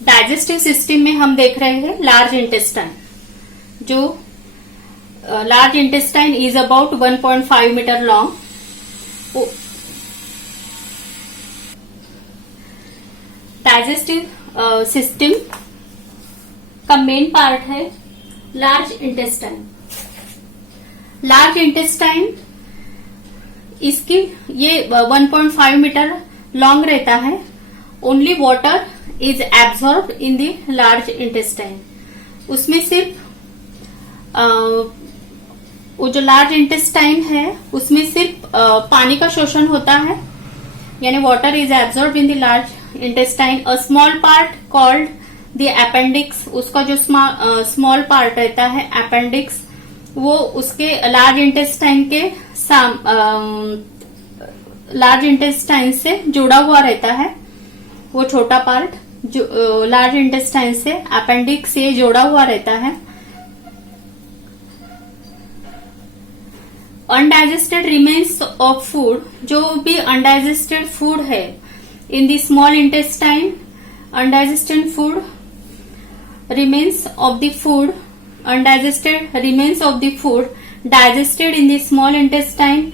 Digestive system में हम देख रहे हैं लार्ज इंटेस्टाइन। जो large intestine is about 1.5 metre long. Digestive system का मेन पार्ट है लार्ज इंटेस्टाइन। लार्ज इंटेस्टाइन इसकी ये 1.5 मीटर लॉन्ग रहता है। Only water is absorb in the large intestine. उसमें सिर्फ वो जो लार्ज इंटेस्टाइन है उसमें सिर्फ पानी का शोषण होता है, यानी water is absorb in the large intestine. A small part called the appendix, उसका जो स्मॉल पार्ट रहता है अपेंडिक्स, वो उसके लार्ज इंटेस्टाइन के लार्ज इंटेस्टाइन से जुड़ा हुआ रहता है। वो छोटा पार्ट जो लार्ज इंटेस्टाइन से अपेंडिक्स से जोड़ा हुआ रहता है। अनडाइजेस्टेड रिमेन्स ऑफ फूड, जो भी अनडाइजेस्टेड फूड है in the small intestine, undigested food remains of the food, undigested remains of the food digested in the small intestine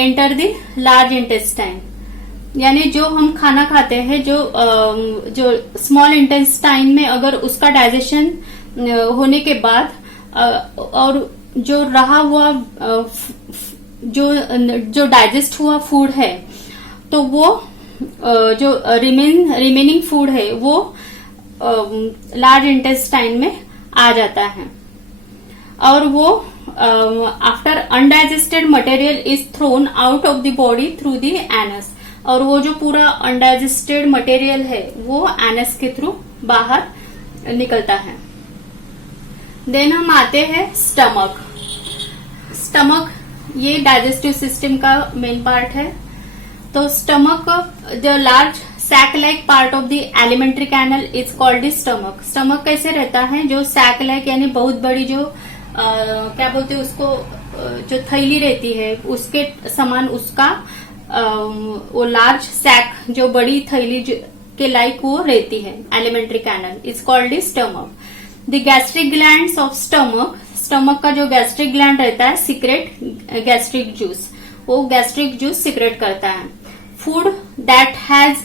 enter the large intestine। यानी जो हम खाना खाते हैं जो स्मॉल इंटेस्टाइन में अगर उसका डाइजेशन होने के बाद और जो रहा हुआ जो डाइजेस्ट हुआ फूड है, तो वो जो रिमेनिंग फूड है वो लार्ज इंटेस्टाइन में आ जाता है। और वो after undigested material is thrown out of the body through the anus. और वो जो पूरा अनडाइजेस्टेड मटेरियल है वो एनस के थ्रू बाहर निकलता है। देन हम आते हैं स्टमक। स्टमक ये डाइजेस्टिव सिस्टम का मेन पार्ट है। तो stomach the large sac like part of the alimentary canal is called the stomach. Stomach कैसे रहता है, जो सैक लाइक यानी बहुत बड़ी जो क्या बोलते हैं उसको, जो थैली रहती है उसके समान उसका वो लार्ज सैक, जो बड़ी थैली के लाइक वो रहती है, alimentary canal is called the stomach. The gastric glands of stomach, stomach का जो गैस्ट्रिक ग्लैंड रहता है सिक्रेट गैस्ट्रिक जूस, वो गैस्ट्रिक जूस सिक्रेट करता है। Food that has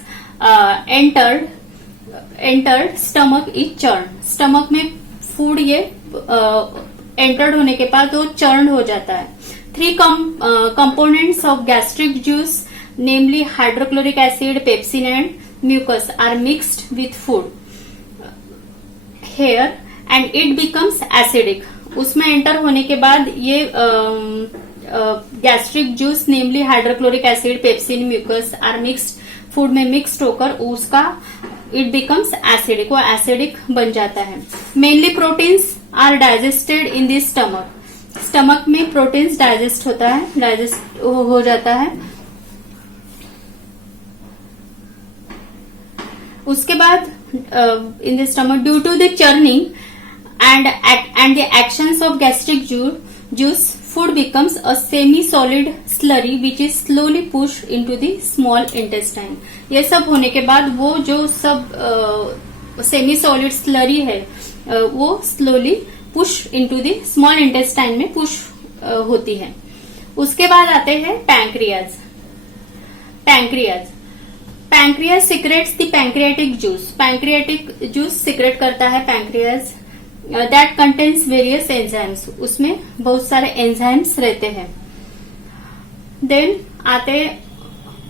entered stomach is churn. Stomach में फूड ये एंटर्ड होने के बाद वो चर्न हो जाता है। 3 components of gastric juice, namely hydrochloric acid, pepsin and mucus are mixed with food here and it becomes acidic। उसमें एंटर होने के बाद ये gastric juice namely hydrochloric acid, pepsin, mucus are mixed, food में mixed होकर उसका it becomes acidic, वो acidic बन जाता है। Mainly proteins are digested in the stomach. Stomach में प्रोटीन्स डाइजेस्ट होता है, डाइजेस्ट हो जाता है। उसके बाद in the stomach due to the churning and the actions of gastric juice, food becomes a semi-solid slurry which is slowly pushed into the small intestine। ये सब होने के बाद वो जो सब सेमी सॉलिड स्लरी है वो slowly push into the small intestine में पुश होती है। उसके बाद आते हैं pancreas. Pancreas secretes the pancreatic juice. Pancreatic juice secrete करता है pancreas that contains various enzymes. उसमें बहुत सारे एंजाइम्स रहते हैं। देन आते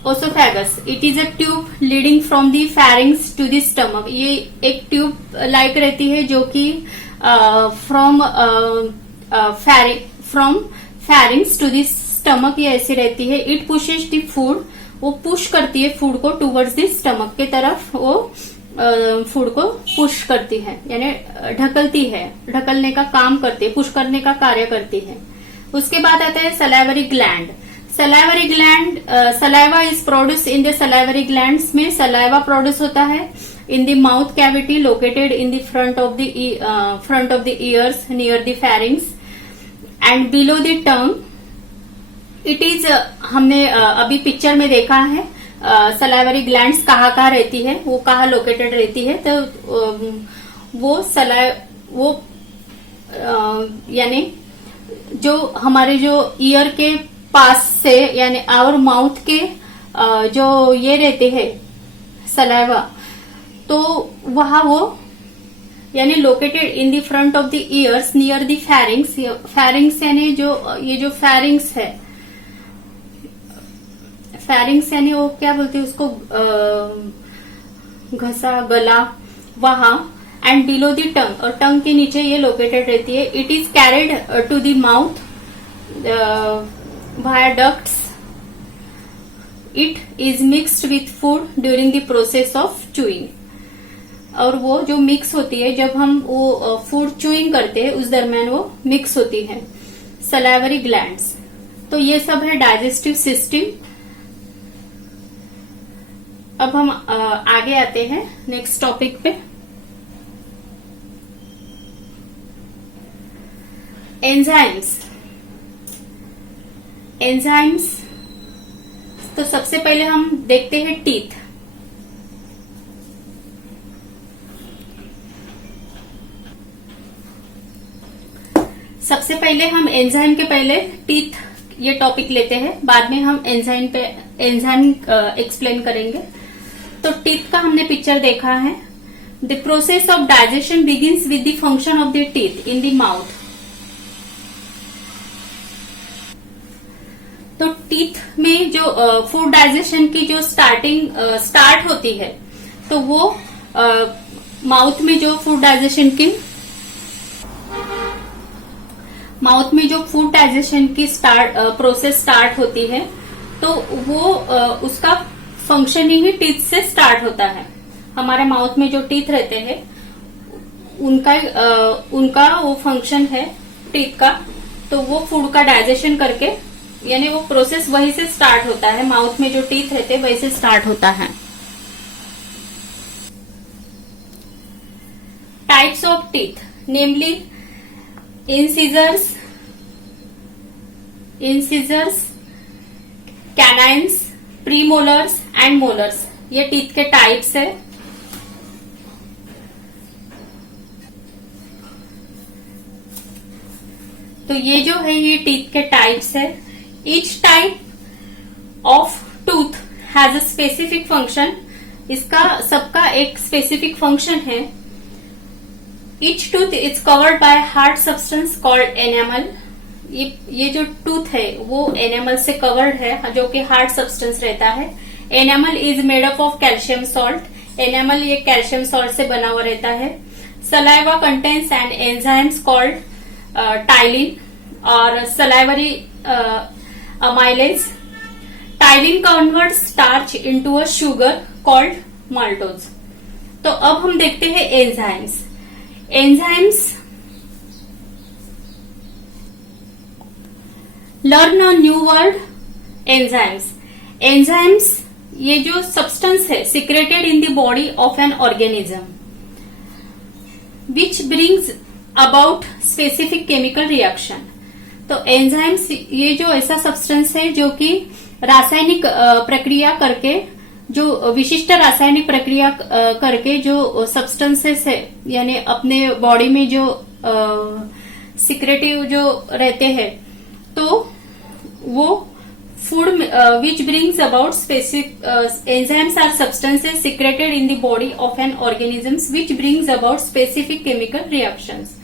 oesophagus. It is a tube leading from the pharynx to the stomach. ये एक ट्यूब लाइक रहती है जो कि from pharynx to the stomach ये ऐसी रहती है। इट पुशेस द फूड, वो पुश करती है फूड को टूवर्ड्स द स्टमक के तरफ, वो फूड को पुश करती है यानी ढकलती है, ढकलने का काम करती है, पुश करने का कार्य करती है। उसके बाद आता है salivary gland. Salivary gland, saliva is produce in the salivary glands में सलाइवा प्रोड्यूस होता है in the mouth cavity located in the front of the years near the फैरिंग्स and below the tongue. It is हमने अभी picture में देखा है salivary glands कहाँ रहती है, वो कहाँ लोकेटेड रहती है। तो वो यानी जो हमारे जो ईयर के पास से यानी आवर माउथ के जो ये रहते हैं सलाइवा, तो वहां वो यानी located in the front of the years near the फैरिंग्स। फैरिंग्स यानी जो ये जो फैरिंग्स है, फैरिंग्स यानी वो क्या बोलते हैं उसको, घसा गला वहां, एंड बिलो द टंग, और टंग के नीचे ये लोकेटेड रहती है। It is carried to the mouth via ducts. It is mixed with food during the process of chewing. और वो जो मिक्स होती है जब हम वो फूड चूइंग करते हैं उस दरमियान वो मिक्स होती है सलाइवरी ग्लैंड्स। तो ये सब है डाइजेस्टिव सिस्टम। अब हम आगे आते हैं नेक्स्ट टॉपिक पे। एंजाइम्स। एंजाइम्स, तो सबसे पहले हम देखते हैं टीथ। सबसे पहले हम एंजाइम के पहले टीथ ये टॉपिक लेते हैं, बाद में हम एंजाइम एक्सप्लेन करेंगे। तो टीथ का हमने पिक्चर देखा है। The process of digestion begins with the function of the teeth in the mouth. तो टीथ में जो फूड डाइजेशन की जो स्टार्ट होती है, तो वो माउथ में जो फूड डाइजेशन की प्रोसेस स्टार्ट होती है, तो वो उसका फंक्शनिंग ही टीथ से स्टार्ट होता है। हमारे माउथ में जो टीथ रहते हैं उनका वो फंक्शन है टीथ का। तो वो फूड का डाइजेशन करके यानी वो प्रोसेस वहीं से स्टार्ट होता है, माउथ में जो टीथ रहते हैं वहीं से स्टार्ट होता है। Types of teeth namely incisors, canines, premolars and molars, ये टीथ के टाइप्स है। तो ये जो है ये टीथ के टाइप्स है। Each type of tooth has a specific function. इसका सबका एक स्पेसिफिक फंक्शन है। Each tooth is covered by hard substance called enamel. ये जो टूथ है वो एनेमल से कवर्ड है, जो कि हार्ड सब्सटेंस रहता है। Enamel is made up of calcium salt. Enamel ये कैल्शियम सॉल्ट से बना हुआ रहता है। Saliva contains and enzymes called ptyalin और salivary amylase. Ptyalin convert starch into a sugar called maltose. तो अब हम देखते हैं enzymes. Learn a new word, enzymes ये जो सब्सटेंस है secreted in the body of an organism which brings about specific chemical reaction. तो एंजाइम्स ये जो ऐसा सब्सटेंस है जो कि रासायनिक प्रक्रिया करके, जो विशिष्ट रासायनिक प्रक्रिया करके जो सब्सटेंसेस है यानी अपने बॉडी में जो सिक्रेटिव जो रहते हैं, तो वो food which brings about specific enzymes are substances secreted in the body of an organisms which brings about specific chemical reactions.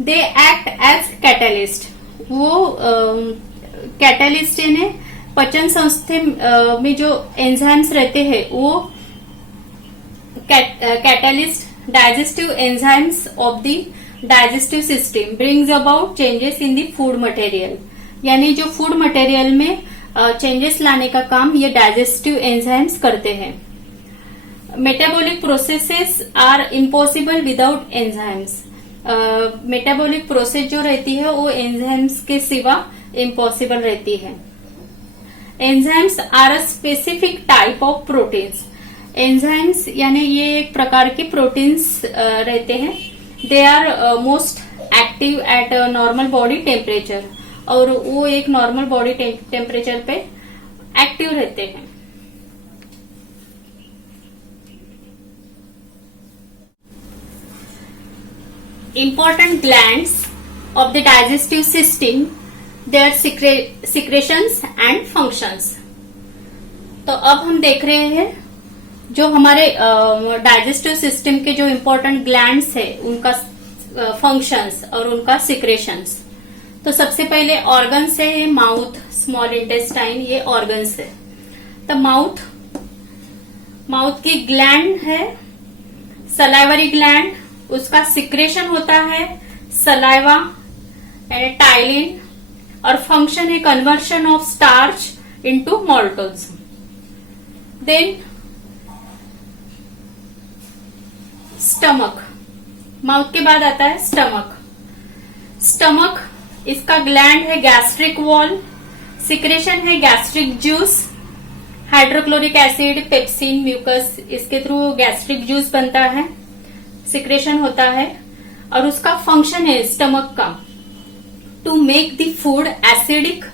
They act as catalyst. वो कैटलिस्ट यानी पचन संस्थे में जो एंजाइम्स रहते हैं वो catalyst digestive enzymes of the digestive system brings about changes in the food material. यानी जो फूड मटेरियल में चेंजेस लाने का काम ये डाइजेस्टिव एंजाइम्स करते हैं। Metabolic processes are impossible without enzymes. Metabolic process जो रहती है वो एंजाइम्स के सिवा इम्पॉसिबल रहती है। Enzymes are a specific type of proteins. Enzymes यानी ये एक प्रकार के प्रोटीन्स रहते हैं। They are most active at normal body temperature, और वो एक नॉर्मल बॉडी टेम्परेचर पे एक्टिव रहते हैं। important glands of the digestive system, their secretions and functions. तो अब हम देख रहे हैं जो हमारे डाइजेस्टिव सिस्टम के जो इम्पोर्टेंट ग्लैंड्स है उनका फंक्शंस और उनका सिक्रेशंस. तो सबसे पहले ऑर्गन्स है, माउथ, स्मॉल इंटेस्टाइन, ये ऑर्गन्स है. तो माउथ की ग्लैंड है सलाइवरी ग्लैंड, उसका सिक्रेशन होता है सलाइवा एंड टाइलिन, और फंक्शन है conversion of starch into maltose. Then stomach, mouth के बाद आता है स्टमक. स्टमक इसका ग्लैंड है गैस्ट्रिक वॉल, सिक्रेशन है gastric juice, hydrochloric acid, pepsin, mucus, इसके थ्रू गैस्ट्रिक जूस बनता है, सिक्रेशन होता है. और उसका फंक्शन है स्टमक का to make the food acidic,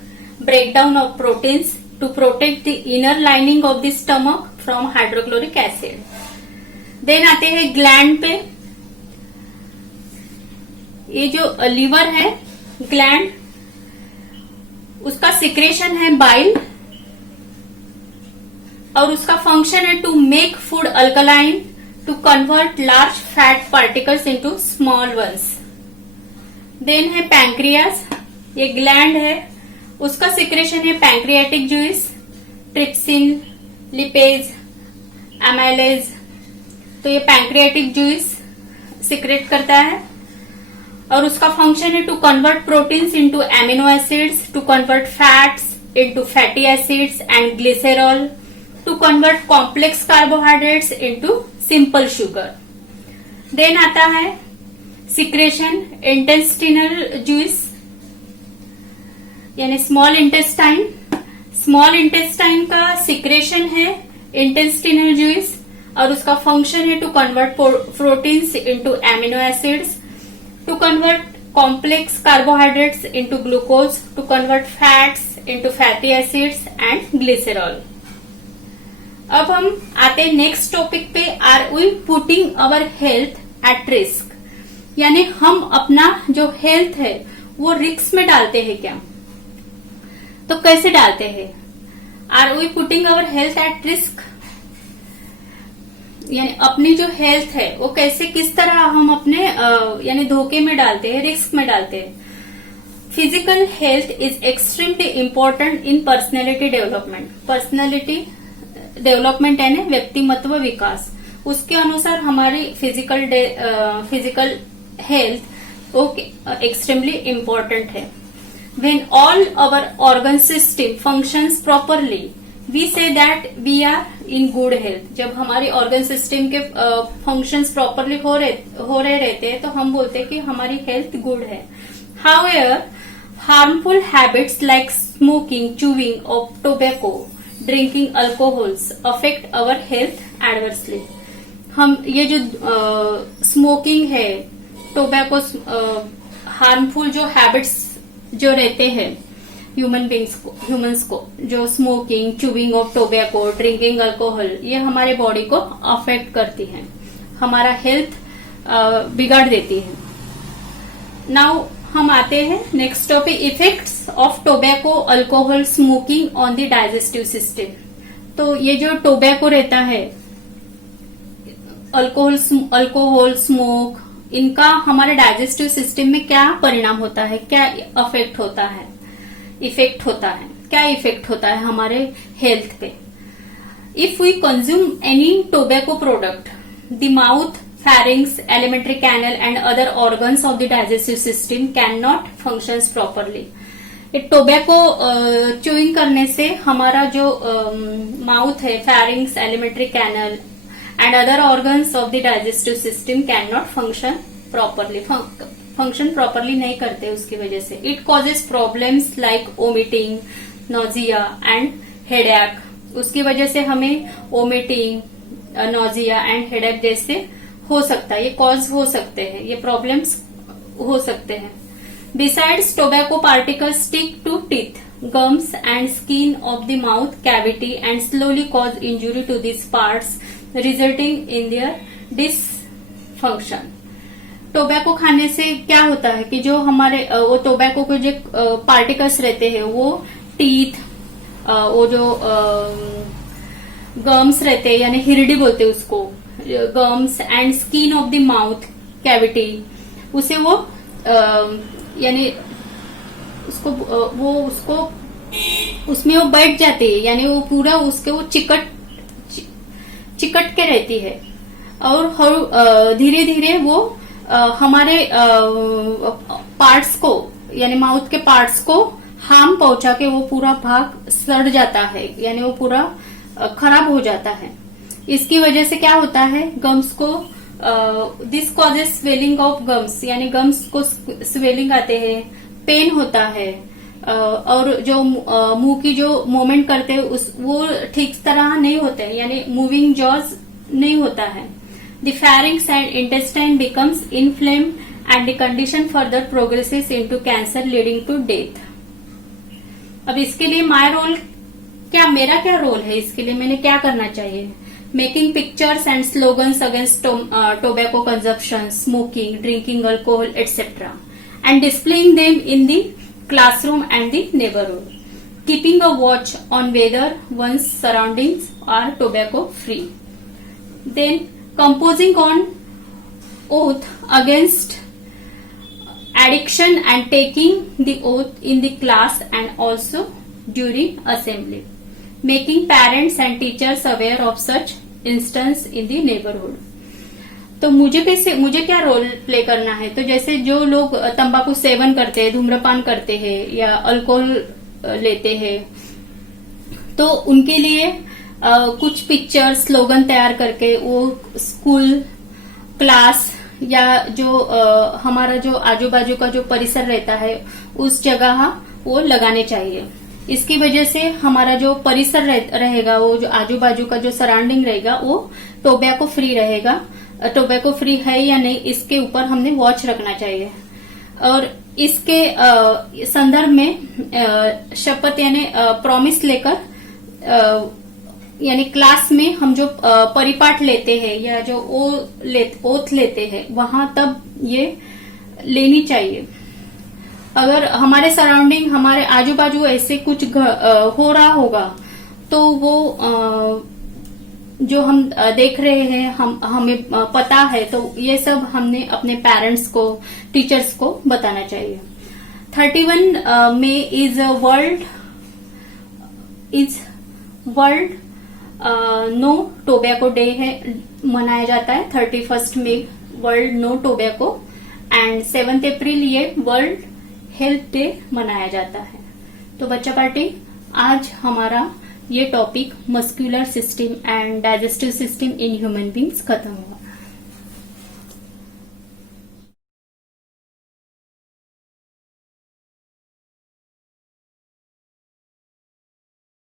breakdown of proteins, to protect the inner lining of the stomach from hydrochloric acid. Then आते हैं ग्लैंड पे. ये जो लीवर है ग्लैंड, उसका सिक्रेशन है बाइल, और उसका फंक्शन है to make food alkaline, to convert large fat particles into small ones. Then है पैंक्रियास, ये ग्लैंड है, उसका सिक्रेशन है pancreatic juice, trypsin, lipase, amylase. तो ये पैंक्रियाटिक जूस सिक्रेट करता है, और उसका फंक्शन है to convert proteins into amino acids, to convert fats into fatty acids and glycerol, to convert complex carbohydrates into simple sugar. Then आता है secretion intestinal juice यानी स्मॉल इंटेस्टाइन. स्मॉल इंटेस्टाइन का secretion है intestinal juice, और उसका function है to convert proteins into amino acids, to convert complex carbohydrates into glucose, to convert fats into fatty acids and glycerol. अब हम आते हैं नेक्स्ट टॉपिक पे. Are we putting our health at risk, यानी हम अपना जो हेल्थ है वो रिस्क में डालते हैं क्या? तो कैसे डालते हैं? Are we putting our health at risk, यानी अपनी जो हेल्थ है वो कैसे, किस तरह हम अपने यानी धोखे में डालते हैं, रिस्क में डालते हैं. Physical health is extremely important in personality development. Personality development यानी व्यक्तिमत्व विकास, उसके अनुसार हमारी फिजिकल हेल्थ वो एक्सट्रीमली इम्पोर्टेंट है. When all our organ system functions properly, we say that we are in good health. जब हमारी ऑर्गन सिस्टम के फंक्शंस प्रॉपरली हो रहे रहते हैं तो हम बोलते हैं कि हमारी हेल्थ गुड है. However harmful habits like smoking, chewing of tobacco, drinking alcohols affect our health adversely. हम ये जो स्मोकिंग है, टोबैको, हार्मफुल जो हैबिट्स जो रहते हैं ह्यूमंस को, जो smoking, chewing of tobacco, drinking alcohol, ये हमारे बॉडी को अफेक्ट करती है, हमारा हेल्थ बिगाड़ देती है. नाउ हम आते हैं next topic, effects of tobacco, alcohol, smoking on the digestive system. तो ये जो टोबैको रहता है, अल्कोहल, स्मोक, इनका हमारे डाइजेस्टिव सिस्टम में क्या परिणाम होता है, क्या इफेक्ट होता है, क्या इफेक्ट होता है हमारे हेल्थ पे. If we consume any tobacco product, the mouth, pharynx, alimentary canal and other organs of the digestive system cannot functions properly. Tobacco chewing करने से हमारा जो माउथ है, pharynx, alimentary canal and other organs of the digestive system cannot function properly. Function properly नहीं करते उसकी वजह से. It causes problems like vomiting, nausea and headache. उसकी वजह से हमें वोमिटिंग, नोजिया एंड हेडेक जैसे हो सकता है, ये कॉज हो सकते हैं, ये प्रॉब्लम्स हो सकते हैं. Besides tobacco particles stick to teeth, gums and skin of the mouth cavity and slowly cause injury to these parts, resulting in their dysfunction. Tobacco खाने से क्या होता है कि जो हमारे वो टोबैको के जो पार्टिकल्स रहते हैं वो टीथ, वो जो गम्स रहते हैं यानी हिरडी बोलते हैं उसको, gums and skin of the mouth cavity, उसे वो यानी उसको उसमें वो बैठ जाते हैं, यानी वो पूरा उसके वो चिकट के रहती है और धीरे धीरे वो हमारे पार्ट्स को यानी माउथ के पार्ट्स को हार्म पहुंचा के वो पूरा भाग सड़ जाता है, यानी वो पूरा खराब हो जाता है। इसकी वजह से क्या होता है, गम्स को this causes swelling of gums, यानी गम्स को स्वेलिंग आते हैं, पेन होता है और जो मुंह की जो मूवमेंट करते हैं वो ठीक तरह नहीं होते हैं, यानी मूविंग जॉज नहीं होता है। The pharynx and intestine becomes inflamed and the condition further progresses into cancer leading to death. अब इसके लिए मेरा क्या रोल है, इसके लिए मैंने क्या करना चाहिए? Making pictures and slogans against tobacco consumption, smoking, drinking alcohol etcetera, and displaying them in the classroom and the neighborhood. Keeping a watch on whether one's surroundings are tobacco free. Then composing on oath against addiction and taking the oath in the class and also during assembly. Making parents and teachers aware of such instance in the neighborhood. तो मुझे क्या role play करना है? तो जैसे जो लोग तंबाकू सेवन करते हैं, धूम्रपान करते हैं या अल्कोहल लेते हैं, तो उनके लिए कुछ पिक्चर स्लोगन तैयार करके वो स्कूल, क्लास या जो हमारा जो आजू बाजू का जो परिसर रहता है उस जगह वो लगाने चाहिए। इसकी वजह से हमारा जो परिसर रहेगा, वो जो आजू बाजू का जो सराउंडिंग रहेगा वो टोबैको फ्री रहेगा। टोबैको फ्री है या नहीं, इसके ऊपर हमने वॉच रखना चाहिए। और इसके संदर्भ में शपथ यानी प्रॉमिस लेकर, यानी क्लास में हम जो परिपाठ लेते हैं या जो ओथ लेते हैं वहां तब ये लेनी चाहिए। अगर हमारे सराउंडिंग, हमारे आजू बाजू ऐसे कुछ हो रहा होगा तो वो जो हम देख रहे हैं, हमें पता है, तो ये सब हमने अपने पेरेंट्स को, टीचर्स को बताना चाहिए। 31 May is world no tobacco day है, मनाया जाता है। 31 May world no tobacco and 7 April ये वर्ल्ड हेल्थ डे मनाया जाता है। तो बच्चा पार्टी, आज हमारा ये topic muscular system and digestive system in human beings खत्म हुआ।